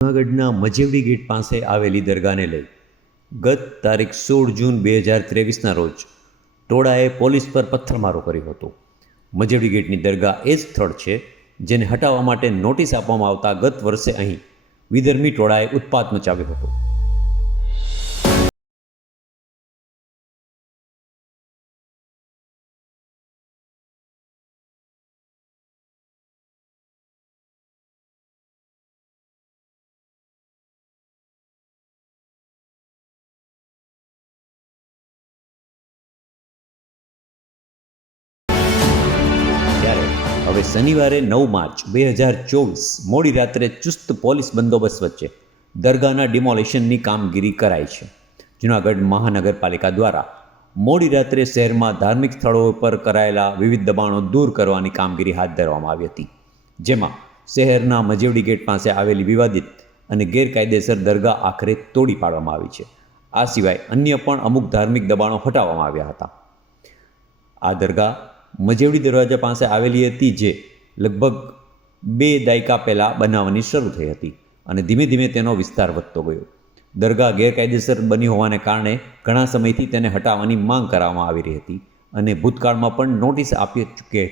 જૂનાગઢના મજેવડી ગેટ પાસે આવેલી દરગાહને લઈ ગત તારીખ સોળ જૂન બે હજાર ત્રેવીસના રોજ ટોળાએ પોલીસ પર પથ્થરમારો કર્યો હતો. મજેવડી ગેટની દરગાહ એ જ સ્થળ છે જેને હટાવવા માટે નોટિસ આપવામાં આવતા ગત વર્ષે અહીં વિધર્મી ટોળાએ ઉત્પાત મચાવ્યો હતો. શનિવારે નવ માર્ચ બે હજાર ચોવીસ મોડી રાત્રે ચુસ્ત પોલીસ બંદોબસ્ત વચ્ચે દરગાહના ડિમોલેશનની કામગીરી કરાઈ છે. જૂનાગઢ મહાનગરપાલિકા દ્વારા મોડી રાત્રે શહેરમાં ધાર્મિક સ્થળો પર કરાયેલા વિવિધ દબાણો દૂર કરવાની કામગીરી હાથ ધરવામાં આવી હતી. જેમાં શહેરના મજેવડી ગેટ પાસે આવેલી વિવાદિત અને ગેરકાયદેસર દરગાહ આખરે તોડી પાડવામાં આવી છે. આ સિવાય અન્ય પણ અમુક ધાર્મિક દબાણો હટાવવામાં આવ્યા હતા. આ દરગાહ મજેવડી દરવાજા પાસે આવેલી હતી જે લગભગ બે દાયકા પહેલાં બનાવવાની શરૂ થઈ હતી અને ધીમે ધીમે તેનો વિસ્તાર વધતો ગયો. દરગાહ ગેરકાયદેસર બની હોવાને કારણે ઘણા સમયથી તેને હટાવવાની માંગ કરવામાં આવી રહી હતી અને ભૂતકાળમાં પણ નોટિસ આપી ચૂકે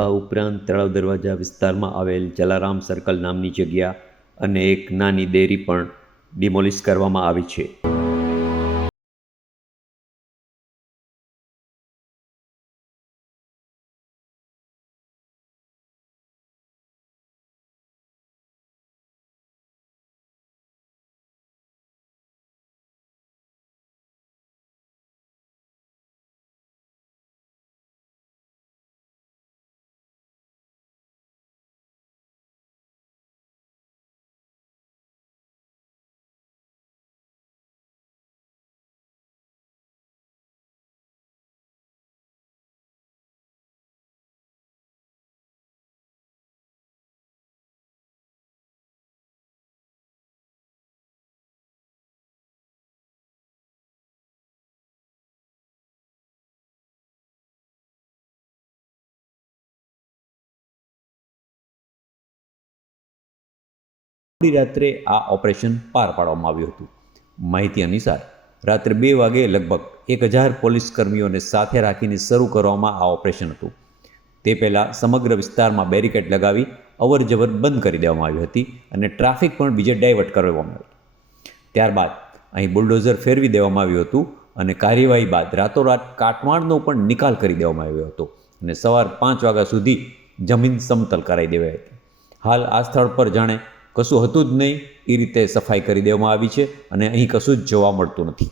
આ ઉપરાંત તળાવ દરવાજા વિસ્તારમાં આવેલ જલારામ સર્કલ નામની જગ્યા અને એક નાની ડેરી પણ ડિમોલિશ કરવામાં આવી છે. મોડી રાત્રે આ ઓપરેશન પાર પાડવામાં આવ્યું હતું. માહિતી અનુસાર રાત્રે બે વાગે લગભગ એક હજાર પોલીસ કર્મીઓને સાથે રાખીને શરૂ કરવામાં આ ઓપરેશન હતું. તે પહેલાં સમગ્ર વિસ્તારમાં બેરિકેડ લગાવી અવર જવર બંધ કરી દેવામાં આવી હતી અને ટ્રાફિક પણ બીજે ડાયવર્ટ કરવામાં આવ્યું. ત્યારબાદ અહીં બુલડોઝર ફેરવી દેવામાં આવ્યું હતું અને કાર્યવાહી બાદ રાતોરાત કાટમાળનો પણ નિકાલ કરી દેવામાં આવ્યો હતો અને સવાર પાંચ વાગ્યા સુધી જમીન સમતલ કરાવી દેવાઈ હતી. હાલ આ સ્થળ પર જાણે કશું હતું જ નહીં. એ રીતે સફાઈ કરી દેવામાં આવી છે અને અહીં કશું જ જોવા મળતું નથી.